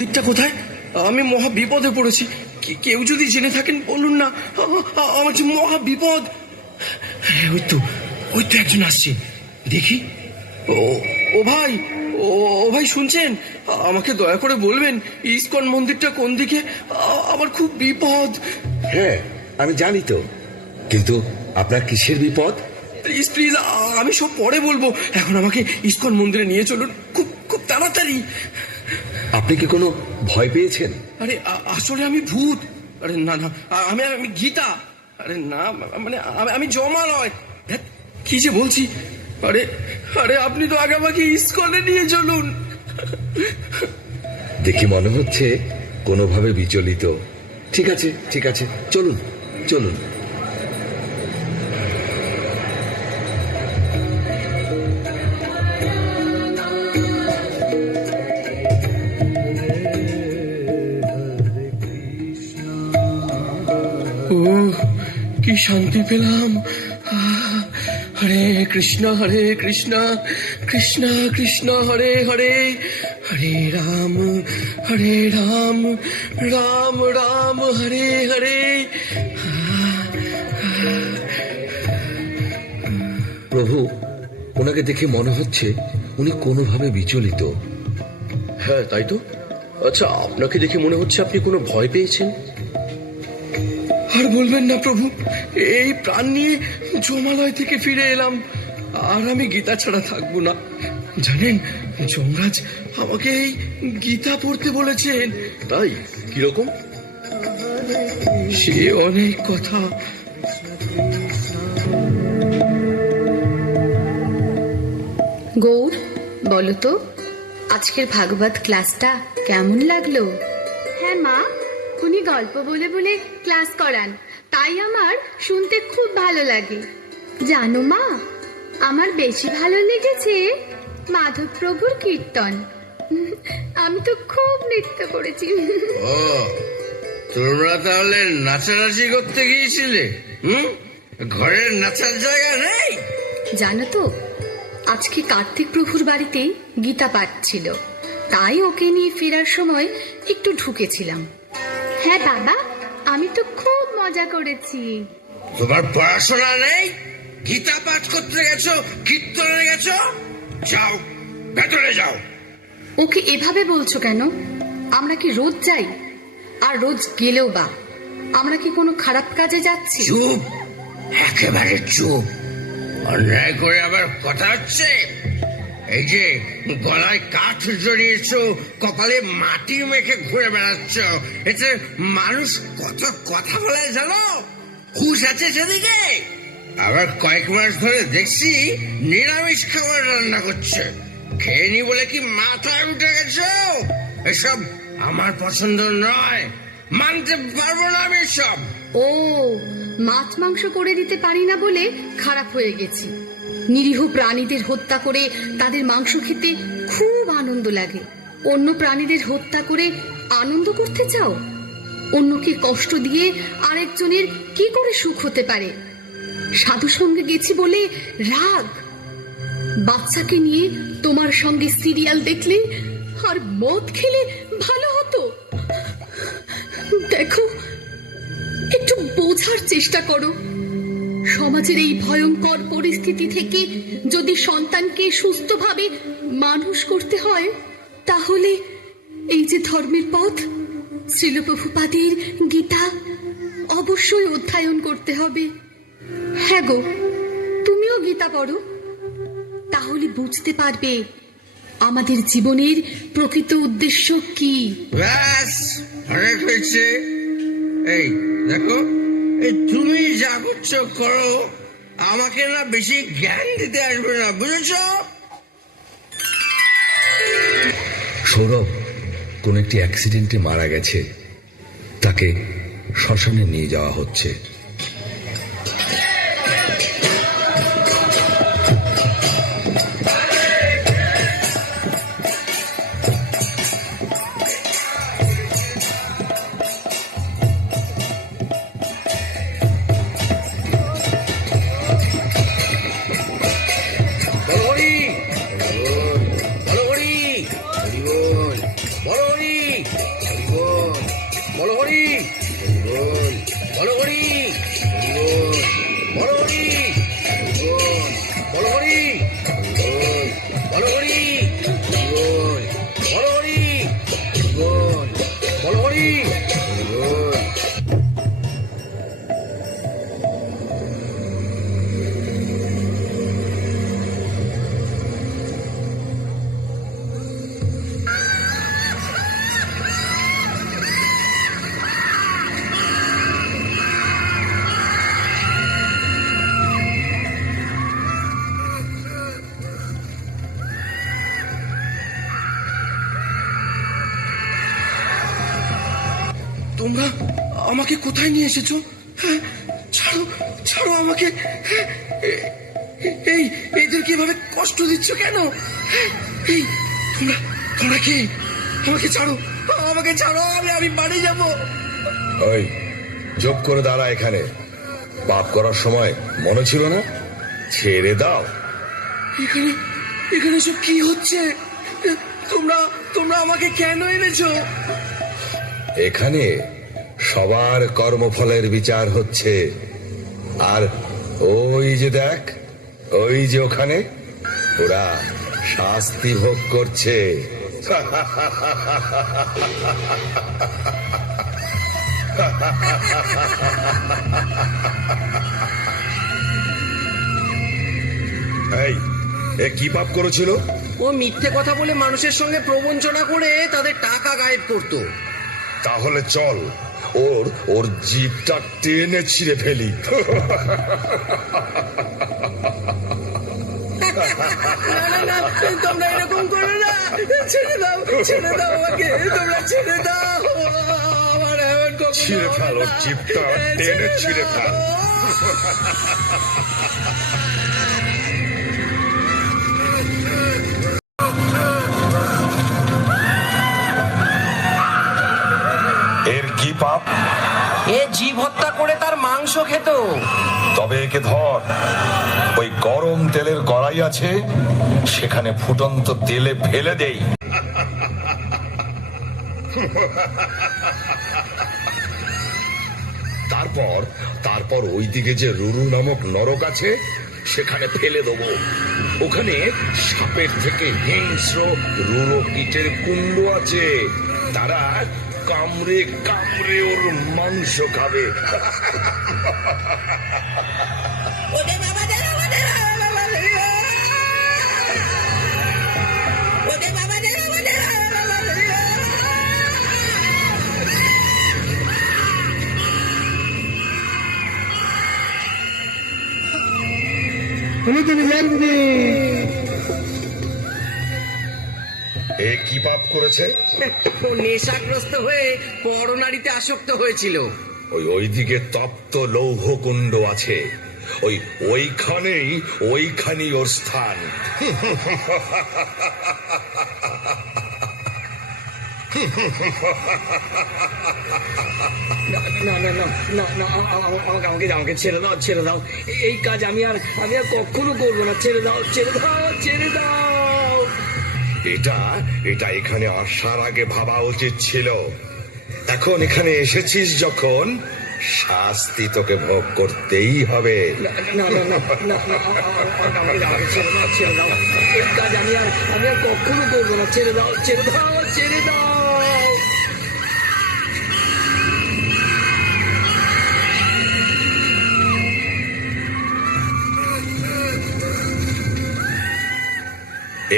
দিকটা কোথায়? আমি মহা বিপদে পড়েছি। কেউ যদি জেনে থাকেন বলুন না, আমার যে মহা বিপদ। ওই তো একজন আসছে, দেখি। ও ভাই, ও ভাই শুনছেন? আমাকে দয়া করে বলবেন ইসকন মন্দিরটা কোন দিকে? আমার খুব বিপদ। হ্যাঁ, আমি জানি তো, কিন্তু আপনার কিসের বিপদ? প্লিজ প্লিজ, আমি সব পরে বলবো। এখন আমাকে ইসকন মন্দিরে নিয়ে চলুন, খুব খুব তাড়াতাড়ি। আপনি কি কোনো ভয় পেয়েছেন? আরে আসলে আমি ভূত। আরে না না, আমি গীতা। আরে না, মানে আমি জমালয়। কি যে বলছি। আরে আরে আপনি তো আগে আমাকে ইসকনে নিয়ে চলুন। দেখি মনে হচ্ছে কোনোভাবে বিচলিত। ঠিক আছে ঠিক আছে, চলুন চলুন। ও কি শান্তি পেলাম। হরে কৃষ্ণ কৃষ্ণ কৃষ্ণ হরে হরে, হরে রাম রাম রাম হরে হরে। প্রভু, ওনাকে দেখে মনে হচ্ছে উনি কোনোভাবে বিচলিত। হ্যাঁ তাই তো। আচ্ছা, আপনাকে দেখে মনে হচ্ছে আপনি কোনো ভয় পেয়েছেন? আর বলবেন না প্রভু, এই প্রাণ নিয়ে জমালয় থেকে ফিরে এলাম, আর আমি গীতা ছাড়া থাকবো না। জানেন, যমরাজ আমাকে এই গীতা পড়তে বলেছেন। তাই? কিরকম? সে অনেক কথা। গৌর, বলো তো আজকের ভাগবত ক্লাসটা কেমন লাগলো? হ্যাঁ মা, উনি গল্প বলে বলে ক্লাস করান, তাই আমার শুনতে খুব ভালো লাগে। জানো মা, আমার বেশি ভালো লেগেছে মাধব প্রভুর কীর্তন। আমি তো খুব নৃত্য করেছি। ও, তোমরা তাহলে নাচানাচি করতে গিয়েছিলে? ঘরের নাচার জায়গা নেই? জানো তো, আজকে কার্তিক প্রভুর বাড়িতে গীতা পাঠ ছিল, তাই ওকে নিয়ে ফেরার সময় একটু ঢুকেছিলাম। হ্যাঁ বাবা, আমি তো খুব মজা করেছি। তোমার পড়াশোনা নেই? গীতা পাঠ করতে গেছো, কীর্তনে গেছো? যাও, ভেতরে যাও। ওকে এভাবে বলছো কেন? আমরা কি রোজ যাই? আর রোজ গেলেও বা আমরা কি কোনো খারাপ কাজে যাচ্ছি? চুপ, একেবারে চুপ। অন্যায় করে আবার কথা হচ্ছে। এই যে গলায় কাঠ জড়িয়েছো, কপালে মাটি মেখে ঘুরে বেড়াচ্ছ, এতে মানুষ কত কথা বলে জানো? খুশ আছে সেদিকে। আবার কয়েক মাস ধরে দেখছি নিরামিষ খাবার রান্না করছে। খেয়ে নি বলে কি মাথায় উঠে গেছো? এসব আমার পছন্দ নয়, মানতে পারবো না আমি সব। ও, মাছ মাংস করে দিতে পারি না বলে খারাপ হয়ে গেছি। নিরীহ প্রাণীদের হত্যা করে তাদের মাংস খেতে খুব আনন্দ লাগে। অন্য প্রাণীদের হত্যা করে আনন্দ করতে চাও? অন্যকে কষ্ট দিয়ে আরেকজনের কি করে সুখ হতে পারে? সাধু সঙ্গে গেছি বলে রাগ? বাচ্চাকে নিয়ে তোমার সঙ্গে সিরিয়াল দেখলে আর মদ খেলে ভালো হতো? দেখো, একটু বোঝার চেষ্টা করো। সমাজের এই ভয়ঙ্কর পরিস্থিতি থেকে যদি সন্তানকে সুস্থভাবে মানুষ করতে হয়, তাহলে এই যে ধর্মের পথ, শ্রীল প্রভুপাদের গীতা অবশ্যই অধ্যয়ন করতে হবে। হ্যাঁ গো, তুমিও গীতা পড়ো, তাহলে বুঝতে পারবে আমাদের জীবনের প্রকৃত উদ্দেশ্য কি। ব্যাস, অনেক হয়েছে। এই দেখো, এই তুমি যা করছো করো, আমাকে না বেশি জ্ঞান দিতে আসবে না, বুঝেছ? সৌরভ কোন একটি অ্যাক্সিডেন্টে মারা গেছে, তাকে শ্মশানে নিয়ে যাওয়া হচ্ছে। বলো হরি বল, বলো হরি বল, বলো হরি বল, বলো হরি বল, বলো হরি বল, বলো হরি বল, বলো হরি বল। তোমরা আমাকে কোথায় নিয়ে এসেছো? হ্যাঁ, ছাড়ো ছাড়ো আমাকে। হ্যাঁ, এই এদেরকে এভাবে কষ্ট দিচ্ছ কেন? হ্যাঁ, এই তোমরা তোমরা কি? আমাকে ছাড়ো, আমাকে ছাড়ো, আমি বাড়ি যাব। ওই যোগ করে দাঁড়া এখানে। পাপ করার সময় মনে ছিল না? ছেড়ে দাও। এখানে এখানে সব কি হচ্ছে? তোমরা তোমরা আমাকে কেন এনেছো? এখানে সবার কর্মফলের বিচার হচ্ছে। আর ওই যে দেখ, ওই যে ওখানে ওরা শাস্তি ভোগ করছে। এই এ কি পাপ করেছিল? ও মিথ্যে কথা বলে মানুষের সঙ্গে প্রবঞ্চনা করে তাদের টাকা গায়েব করতো। তাহলে চল ওর ওর জিভটা টেনে ছিঁড়ে ফেলি। তোমরা এরকম করো না, ছেড়ে দাও, ছেড়ে দাও আমাকে, তোমরা ছেড়ে দাও। আমার এমন ছিঁড়ে ফেল, ওর জিভটা টেনে ছিঁড়ে ফেল। এর কি পাপ? এ জীব হত্যা করে তার মাংস খেত। তবে একে ধর, ওই গরম তেলের কড়াই আছে, সেখানে ফুটন্ত তেলে ফেলে দেই। তারপর তারপর ওইদিকে যে রুরু নামক নরক আছে, সেখানে ফেলে দেবো। ওখানে সাপের থেকে হিংস্র রুরো কীটের কুণ্ড আছে, তারা কামড়ে কামড়ে ওর মাংস খাবে। এ কি পাপ করেছে? ও নেশাগ্রস্ত হয়ে পরনারীতে আসক্ত হয়েছিল। ওইদিকে তপ্ত লৌহ কুণ্ড আছে, ওইখানেই ওর স্থান। আমাকে ছেড়ে দাও, ছেড়ে দাও। এই কাজ আমি আর কখনো করবো না। ছেড়ে দাও, ছেড়ে দাও, ছেড়ে দাও। এটা এখানে আসার আগে ভাবা উচিত ছিল। এখন এখানে এসেছিস যখন, শাস্তি তোকে ভোগ করতেই হবে। আমাকে ছেড়ে দাও, ছেড়ে দাও। এই কাজ আমি আর কখনো করবো না। ছেড়ে দাও, ছেড়ে দাও, ছেড়ে দাও।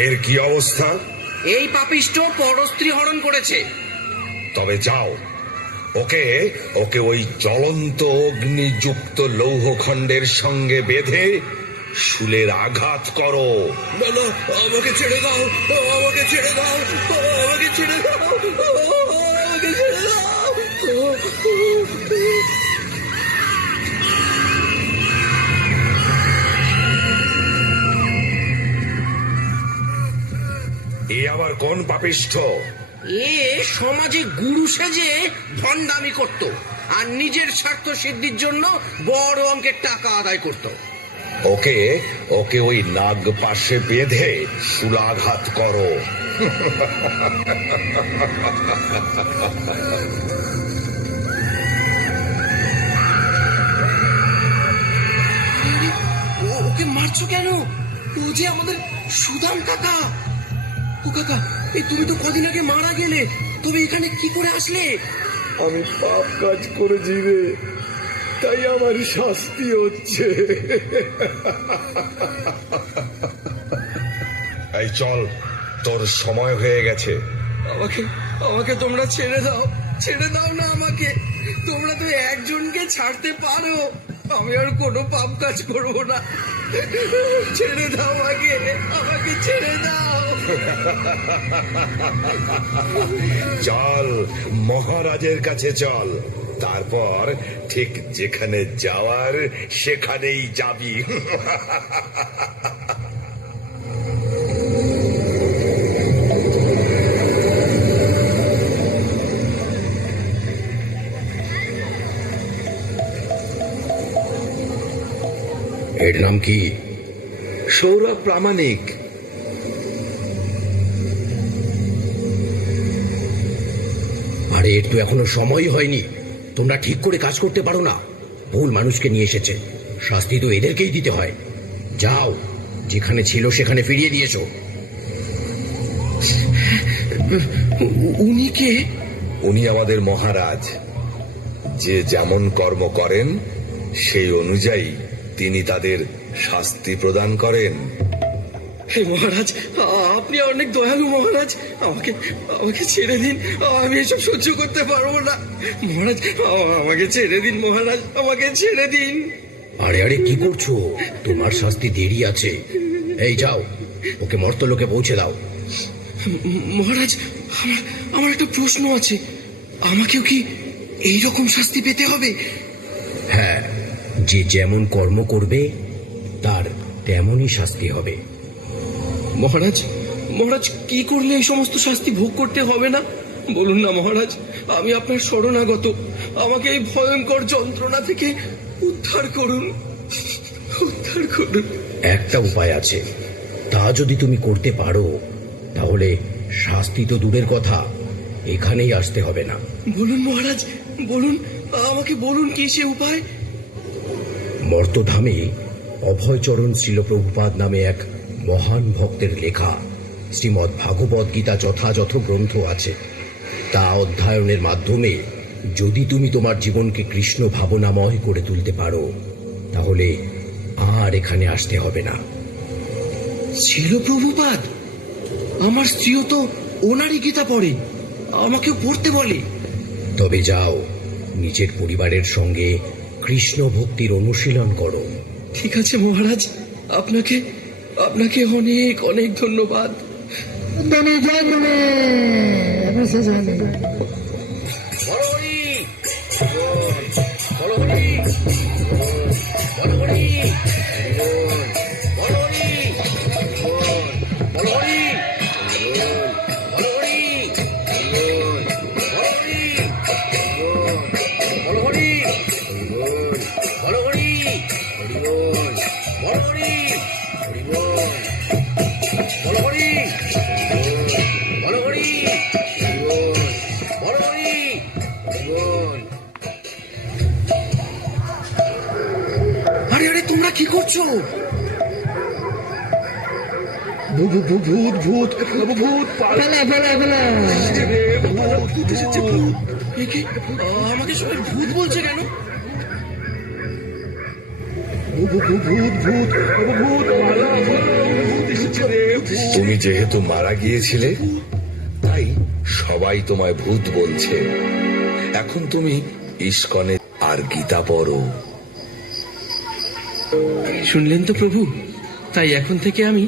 এর কি অবস্থা? এই পাপিষ্ট পরস্ত্রী হরণ করেছে। তবে যাও, ওকে ওই জ্বলন্ত অগ্নিযুক্ত লৌহখণ্ডের সঙ্গে বেঁধে শুলের আঘাত করো। না, আমাকে ছেড়ে দাও, আমাকে ছেড়ে দাও, আমাকে ছেড়ে দাও, আমাকে ছেড়ে দাও। এ আবার কোন পাপিষ্ঠ? এ সমাজে গুরু সেজে ভণ্ডামি করত আর নিজের স্বার্থ সিদ্ধির জন্য বড় অঙ্কের টাকা আদায় করত। ওকে ওই নাগ পাশে বেঁধে শুলাঘাত করো। ওকে মারছো কেন? ও যে আমাদের সুদাম কাকা। ও কাকা, এই তুমি তো কদিন আগে মারা গেলে, তবে এখানে কি করে আসলে? আমি পাপ কাজ করেছি রে, তাই আমার শাস্তি হচ্ছে। এই চল, তোর সময় হয়ে গেছে। আমাকে আমাকে তোমরা ছেড়ে দাও, ছেড়ে দাও না আমাকে। তোমরা তো একজনকে ছাড়তে পারো, আমি আর কোনো পাপ কাজ করবো না। ছেড়ে দাও আমাকে, আমাকে ছেড়ে দাও। চল, মহারাজের কাছে চল, তারপর ঠিক যেখানে যাওয়ার সেখানেই যাবি। এর নাম কি? সৌরভ প্রামাণিক। আরে এর তো এখনো সময়ই হয়নি, তোমরা ঠিক করে কাজ করতে পারো না। ভুল মানুষকে নিয়ে এসেছে, শাস্তি তো এদেরকেই দিতে হয়। যাও, যেখানে ছিল সেখানে ফিরিয়ে দিয়েছো। উনি কে? উনি আমাদের মহারাজ। যে যেমন কর্ম করেন সেই অনুযায়ী তিনি তাদের শাস্তি প্রদান করেন। হে মহারাজ, আপনি অনেক দয়ালু মহারাজ। আমাকে আমাকে ছেড়ে দিন, আমি এসব সহ্য করতে পারবো না মহারাজ। আমাকে ছেড়ে দিন মহারাজ, আমাকে ছেড়ে দিন। আরে আরে কি করছো? তোমার শাস্তি দেরি আছে। এই যাও, ওকে মর্তলোকে পৌঁছে দাও। মহারাজ, আমার একটা প্রশ্ন আছে। আমাকেও কি এইরকম শাস্তি পেতে হবে? হ্যাঁ, যে যেমন কর্ম করবে তার তেমনই শাস্তি হবে। মহারাজ, মহারাজ কি করলে এই সমস্ত শাস্তি ভোগ করতে হবে না বলুন না মহারাজ। আমি আপনার শরণাগত, আমাকে এই ভয়ঙ্কর যন্ত্রণা থেকে উদ্ধার করুন, উদ্ধার করুন। একটা উপায় আছে, তা যদি তুমি করতে পারো তাহলে শাস্তি তো দূরের কথা, এখানেই আসতে হবে না। বলুন মহারাজ, বলুন, আমাকে বলুন কি সে উপায়। মর্তধামে অভয়চরণ শ্রীল প্রভুপাদ নামে এক মহান ভক্তের লেখা শ্রীমদ্ ভাগবত গীতা যথাযথ গ্রন্থ আছে। তা অধ্যয়নের মাধ্যমে যদি তুমি তোমার জীবনকে কৃষ্ণ ভাবনাময় করে তুলতে পারো তাহলে আর এখানে আসতে হবে না। ছিল প্রভুপাদ, আমার স্ত্রীও তো ওনারই গীতা পড়ে, আমাকেও পড়তে বলে। তবে যাও, নিজের পরিবারের সঙ্গে কৃষ্ণ ভক্তির অনুশীলন করো। ঠিক আছে মহারাজ, আপনাকে আপনাকে অনেক অনেক ধন্যবাদ। আরে আরে তোমরা কি করছো? ভূত ভূত ভূত ভূত, এ কি? আমাকে সবাই ভূত বলছে কেন? তুমি যেহেতু মারা গিয়েছিলে তাই সবাই তোমায় ভূত বলছে। এখন তুমি ইস্কনে আর গীতা পড়ো। শুনলেন তো প্রভু, তাই এখন থেকে আমি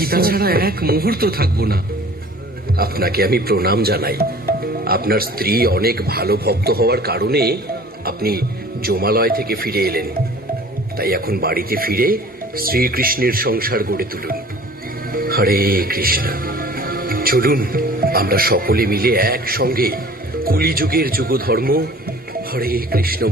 গীতা ছাড়া এক মুহূর্ত থাকবো না। আপনাকে আমি প্রণাম জানাই। আপনার স্ত্রী অনেক ভালো ভক্ত হওয়ার কারণে আপনি জমালয় থেকে ফিরে এলেন। তাই এখন বাড়িতে ফিরে শ্রীকৃষ্ণের সংসার গড়ে তুলুন। হরে কৃষ্ণ। চলুন আমরা সকলে মিলে একসঙ্গে কলিযুগের যুগধর্ম হরে কৃষ্ণ